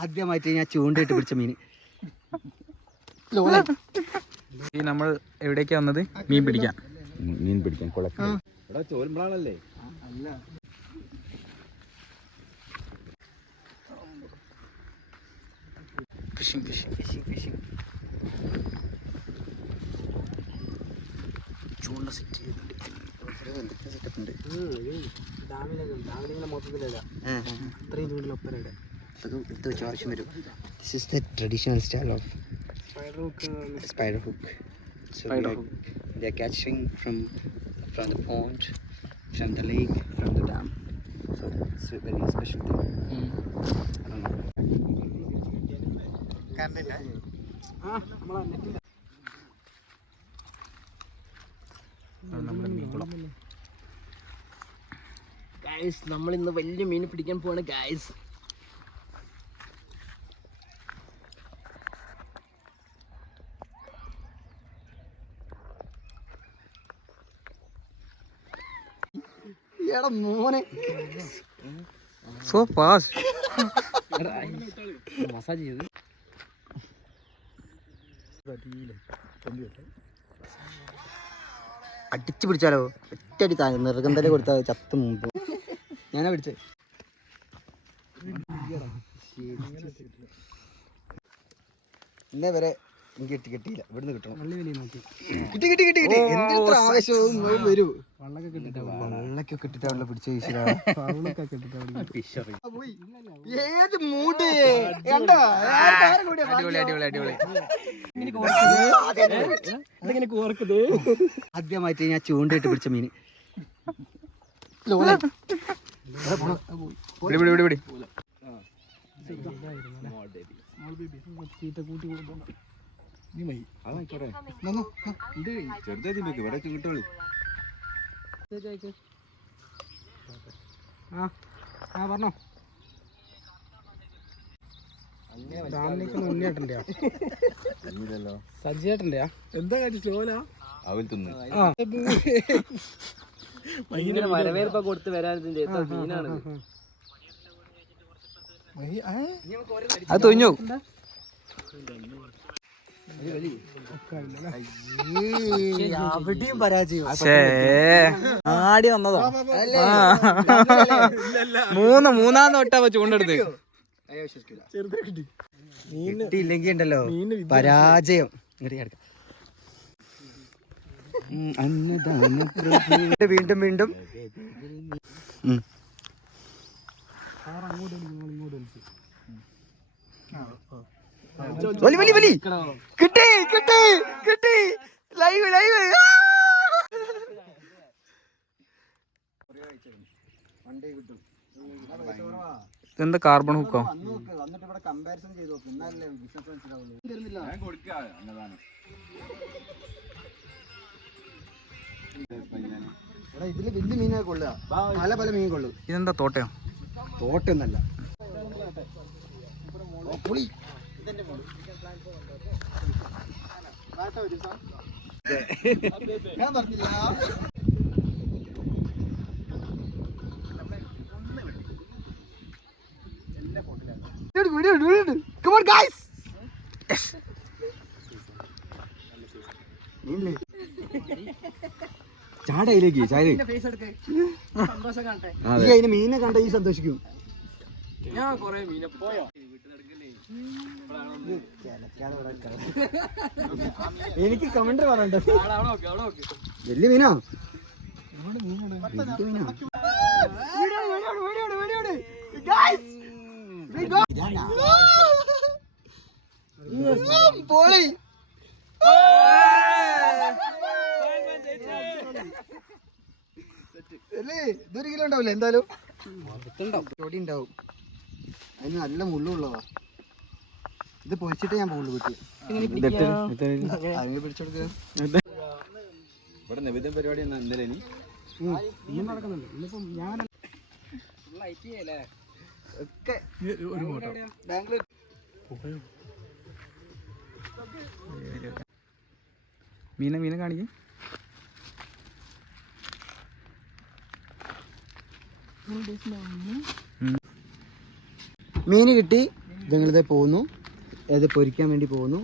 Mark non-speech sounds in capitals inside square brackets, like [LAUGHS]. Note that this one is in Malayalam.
ആദ്യമായിട്ട് ഞാൻ ചൂണ്ടയിട്ട് പിടിച്ച മീൻ. നമ്മൾ എവിടേക്കാ വന്നത്? മീൻ പിടിക്കാൻ. മീൻ പിടിക്കാൻ കുളക്ക എടാ ചോരുമ്പോഴാണല്ലേ ഫിഷിംഗ് ഫിഷിംഗ്. ചൂണ്ട സെറ്റ് ചെയ്തിട്ടുണ്ട്. സെറ്റപ്പ് ഉണ്ട്. ഡാമിനെ മൊത്തത്തിലല്ല. അത്രയും ചൂണ്ടിലൊപ്പനയുടെ. അത് എടുത്ത് വെച്ച് ആവശ്യം വരും this is the traditional style of spider hook spider hook. So are. They're catching from from the pond, from the lake, from the dam. So it's a very special thing. Mm. I don't know. ആ നമ്മളെ നെറ്റിന്റെ നമ്മുടെ മീൻകുളം ഗായ്സ് നമ്മൾ ഇന്ന് വലിയ മീൻ പിടിക്കാൻ പോവാണ് ഗായ്സ് എടാ മോനെ. സോ ഫാസ്റ്റ് മസാജ് ചെയ്ത് അടിച്ചു പിടിച്ചാലോ? ഒറ്റടി താങ്ങി. നിർഗന്ധ കൊടുത്താൽ ചത്ത് മുമ്പ്. ഞാനാ പിടിച്ചേ. ഇന്നേ വരെ എനിക്ക് കിട്ടി കിട്ടിയില്ല. ഇവിടുന്ന് കിട്ടണം. കിട്ടി കിട്ടി കിട്ടി കിട്ടി. എന്തിത്ര ആവേശവും വരൂ. വെള്ളൊക്കെ കിട്ടിട്ട് അവിടെ പിടിച്ച ഏത് മൂട്? ആദ്യമായിട്ട് ഞാൻ ചൂണ്ടയിട്ട് പിടിച്ച മീൻ. കൂട്ടി കൊടുക്കണം ചെറുതായിട്ട് ഇവിടെ കിട്ടോളി ആ ആ പറഞ്ഞോ. ഡാമിലേക്ക് മുന്നേട്ടന്റെയാ സജ്ജേട്ടന്റെയാ എന്താ കാര്യം സ്ലോലാ? അവൽ തിന്ന്. വരവേൽപ്പൊക്കെ കൊടുത്ത് വരാനിതിന്റെ മീനാണ് അത് തൊഴിഞ്ഞു അവിടെയും പരാജയം. ആടി വന്നതോ. മൂന്ന് മൂന്നാം തൊട്ടാ ചൂണ്ടെടുത്ത്. കിട്ടിയില്ലെങ്കിൽ ഉണ്ടല്ലോ പരാജയം. ഇങ്ങോട്ട്. വീണ്ടും വീണ്ടും. ഉം. വലി വലി വലി. കിട്ടി കിട്ടി കിട്ടി. Live live. എന്താ കാർബൺ ഹുക്കോ ഇതിൽ വലിയ മീനൊക്കെ കൊള്ളുക പല പല മീൻ കൊള്ളും ഇതെന്താ തോട്ടയോ? തോട്ടൊന്നല്ല പുളി. ഞാൻ പറഞ്ഞില്ല. Come on, guys! [LAUGHS] ചാടയിലേക്ക് ചായ ഫേസ് എടുക്കേ. സന്തോഷം കാണട്ടെ. ഈ അതിന് മീനെ കണ്ട ഈ സന്തോഷിക്കും. ഞാൻ കൊറേ മീനെ പോയോ? എനിക്ക് കമന്റ് പറയണ്ട. വലിയ മീനാ? പോളി അല്ലേ? ഇതൊരു കിലോ ഉണ്ടാവില്ല? എന്തായാലും? ഉണ്ടാവും. അതിന് നല്ല മുള്ളുള്ളതാ. ഇത് പൊരിച്ചിട്ട് ഞാൻ പോകുള്ളൂ വീട്ടിൽ. ഇവിടെ നിബിധം പരിപാടി ഇന്നലെ ഇനി. ഇന്നും നടക്കുന്നുണ്ട്. ഇന്നിപ്പം ഞാൻ ഒക്കെ. ബാംഗ്ലൂർ. മീനെ മീനെ കാണിക്കേ. മീന് കിട്ടി. ഞങ്ങളിത് പോകുന്നു. അത് പൊരിക്കാൻ വേണ്ടി പോകുന്നു.